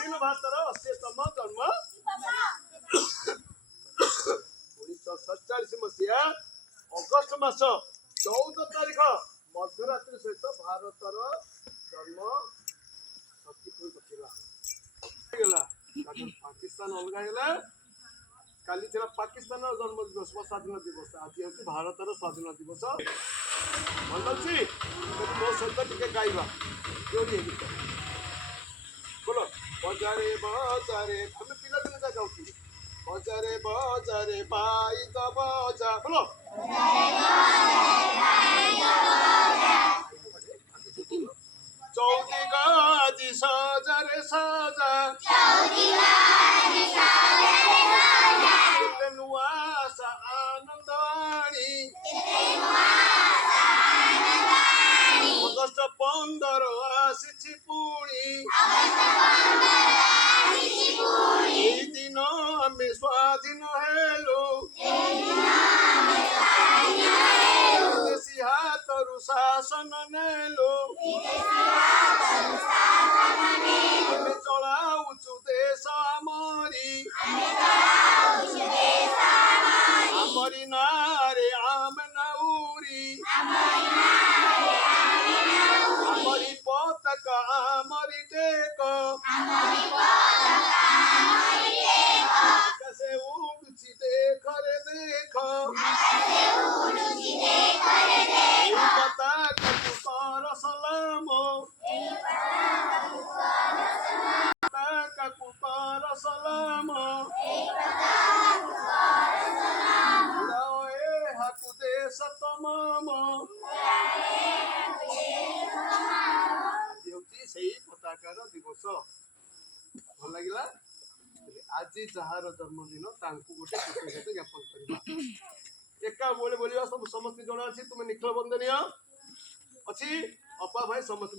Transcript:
स्वाधीन भारतर 80तम जन्म 1947 मसीहा अगस्ट मास 14 तारीख मध्यरात्रि सहित भारतर जन्म पाकिस्तान अलग काली थी पाकिस्तान जन्म दिवस स्वाधीन दिवस आज हूँ भारतर स्वाधीन दिवस भल अच्छी मो सहित टे गाइबा जोड़ी गीत बोलो बजारे बजारे आम पिलादिन जा गाँव बजारे बजारे पाई तो बजा बोलो चौदी गाजी सजारे सजा नुआसा आनंद अगस्ट 15 आसी पुणी दिन आम स्वाधीन हेलु विदेशी हाथरू शासन नेलु आमे चलाउछु देश आमरी नारे आम नौरी आमरी पताका आमरी टेक आकाशे उड़ुछि देख रे देख पताकाकु कर सलाम पताकाकु कर सलाम हाकु देश तमाम से पताकार दिवस भल लगे आज जार जन्मदिन गोटे कृतज्ञता ज्ञापन करवा एका बोले बोलिया सब समस्त जन अच्छी तुम निखिल बंदनीय अच्छी अपा भाई समस्त